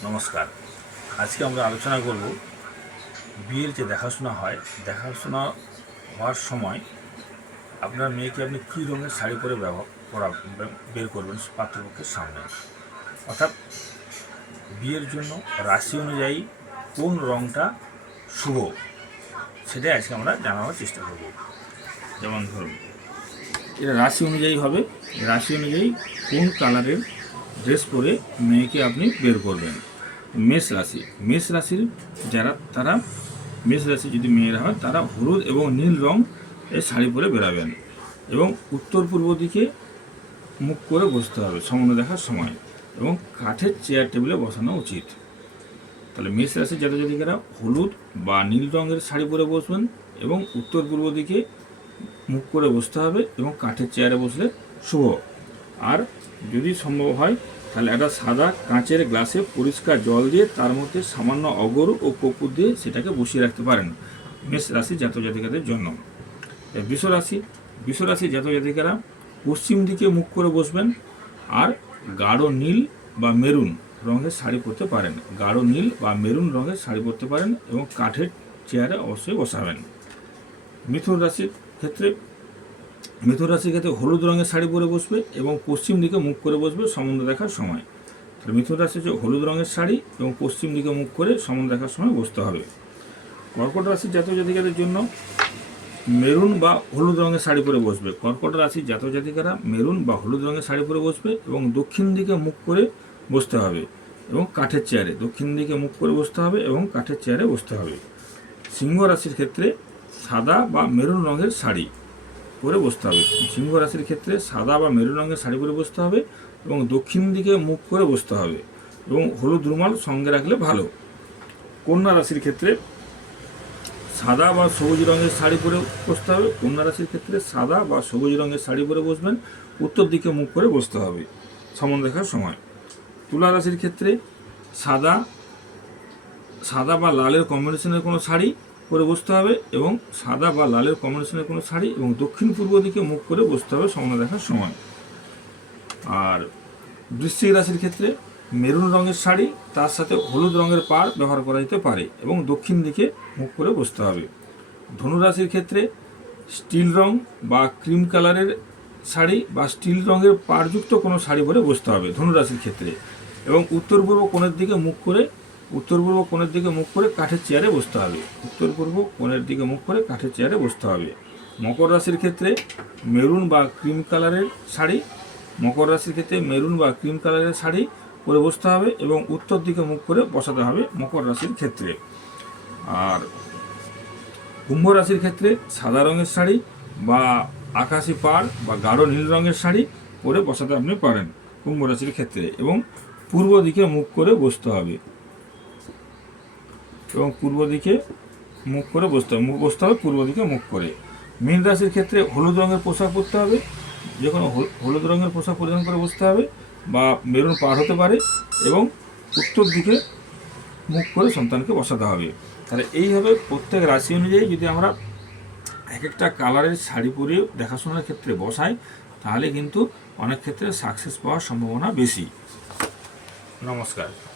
নমস্কার। আজকে আমরা আলোচনা করব বিয়ের যে দেখাশোনা হয়। দেখাশোনা হওয়ার সময় আপনার মেয়েকে আপনি কী রঙের শাড়ি পরে ব্যবহার করা বের করবেন পাত্রপক্ষের সামনে? অর্থাৎ বিয়ের জন্য রাশি অনুযায়ী কোন রঙটা শুভ, সেটাই আজকে আমরা জানানোর চেষ্টা করব। যেমন ধরুন, এটা রাশি অনুযায়ী হবে। রাশি অনুযায়ী কোন কালারের ড্রেস পরে মেয়েকে আপনি বের করবেন। মেষ রাশি। মেষ রাশির যারা, তারা, মেষ রাশি যদি মেয়েরা হয়, তারা হলুদ এবং নীল রং এর শাড়ি পরে বেরাবেন এবং উত্তর পূর্ব দিকে মুখ করে বসতে হবে সমুদ্র দেখার সময় এবং কাঠের চেয়ার টেবিলে বসানো উচিত। তাহলে মেষ রাশির যারা জাতিকারা হলুদ বা নীল রঙের শাড়ি পরে বসবেন এবং উত্তর পূর্ব দিকে মুখ করে বসতে হবে এবং কাঠের চেয়ারে বসলে শুভ। আর যদি সম্ভব হয় তাহলে একটা সাদা কাঁচের গ্লাসে পরিষ্কার জল দিয়ে তার মধ্যে সামান্য অগর ও কপুর দিয়ে সেটাকে বসিয়ে রাখতে পারেন মেষ রাশি জাতক জাতিকাদের জন্য বৃষ রাশি বৃষ রাশি জাতক জাতিকারা পশ্চিম দিকে মুখ করে বসবেন আর গাঢ় নীল বা মেরুন রঙের শাড়ি পরতে পারেন। গাঢ় নীল বা মেরুন রঙের শাড়ি পরতে পারেন এবং কাঠের চেয়ারে অবশ্যই বসাবেন। মিথুন রাশির ক্ষেত্রে মিথুন রাশির ক্ষেত্রে হলুদ রঙের শাড়ি পরে বসবে এবং পশ্চিম দিকে মুখ করে বসবে সমুদ্র দেখার সময়। তাহলে মিথুন রাশি হচ্ছে হলুদ রঙের শাড়ি এবং পশ্চিম দিকে মুখ করে সমুদ্র দেখার সময় বসতে হবে। কর্কট রাশির জাতক জাতিকাদের জন্য মেরুন বা হলুদ রঙের শাড়ি পরে বসবে। কর্কট রাশির জাতক জাতিকারা মেরুন বা হলুদ রঙের শাড়ি পরে বসবে এবং দক্ষিণ দিকে মুখ করে বসতে হবে এবং কাঠের চেয়ারে, দক্ষিণ দিকে মুখ করে বসতে হবে এবং কাঠের চেয়ারে বসতে হবে। সিংহ রাশির ক্ষেত্রে সাদা বা মেরুন রঙের শাড়ি। পরে বসতে হবে। সিংহ রাশির ক্ষেত্রে সাদা বা মেরুন রঙের শাড়ি পরে বসতে হবে এবং দক্ষিণ দিকে মুখ করে বসতে হবে এবং হলুদ রুমাল সঙ্গে রাখলে ভালো। কন্যা রাশির ক্ষেত্রে সাদা বা সবুজ রঙের শাড়ি পরে বসতে হবে। কন্যা রাশির ক্ষেত্রে সাদা বা সবুজ রঙের শাড়ি পরে বসবেন। উত্তর দিকে মুখ করে বসতে হবে। সমন দেখার সময়। তুলা রাশির ক্ষেত্রে সাদা সাদা বা লালের কম্বিনেশনের কোনো শাড়ি পরে বসতে হবে এবং সাদা বা লালের কম্বিনেশনের কোনো শাড়ি এবং দক্ষিণ পূর্ব দিকে মুখ করে বসতে হবে সমন দেখার সময়। আর বৃশ্চিক রাশির ক্ষেত্রে মেরুন রঙের শাড়ি, তার সাথে হলুদ রঙের পাড় ব্যবহার করা যেতে পারে এবং দক্ষিণ দিকে মুখ করে বসতে হবে। ধনুরাশির ক্ষেত্রে স্টিল রং বা ক্রিম কালারের শাড়ি বা স্টিল রঙের পাড়যুক্ত কোনো শাড়ি পরে বসতে হবে ধনুরাশির ক্ষেত্রে। এবং উত্তর পূর্ব কোণের দিকে মুখ করে উত্তর পূর্ব কোণের দিকে মুখ করে কাঠের চেয়ারে বসতে হবে। উত্তর পূর্ব কোণের দিকে মুখ করে কাঠের চেয়ারে বসতে হবে। মকর রাশির ক্ষেত্রে মেরুন বা ক্রিম কালারের শাড়ি, মকর রাশির ক্ষেত্রে মেরুন বা ক্রিম কালারের শাড়ি পরে বসতে হবে এবং উত্তর দিকে মুখ করে বসাতে হবে মকর রাশির ক্ষেত্রে। আর কুম্ভ রাশির ক্ষেত্রে সাদা রঙের শাড়ি বা আকাশি পাড় বা গাঢ় নীল রঙের শাড়ি পরে বসাতে আপনি পারেন কুম্ভ রাশির ক্ষেত্রে এবং পূর্ব দিকে মুখ করে বসতে হবে। এবং পূর্ব দিকে মুখ করে বসতে হবে, মুখ বসতে হবে, পূর্ব দিকে মুখ করে। মীন রাশির ক্ষেত্রে হলুদ রঙের পোশাক পরতে হবে, যে কোনো হল- হলুদ রঙের পোশাক পরিধান করে বসতে হবে বা মেরুন পার হতে পারে এবং উত্তর দিকে মুখ করে সন্তানকে বসাতে হবে। তাহলে এইভাবে প্রত্যেক রাশি অনুযায়ী যদি আমরা এক একটা কালারের শাড়ি পরে দেখাশোনার ক্ষেত্রে বসাই, তাহলে কিন্তু অনেক ক্ষেত্রে সাকসেস পাওয়ার সম্ভাবনা বেশি। নমস্কার।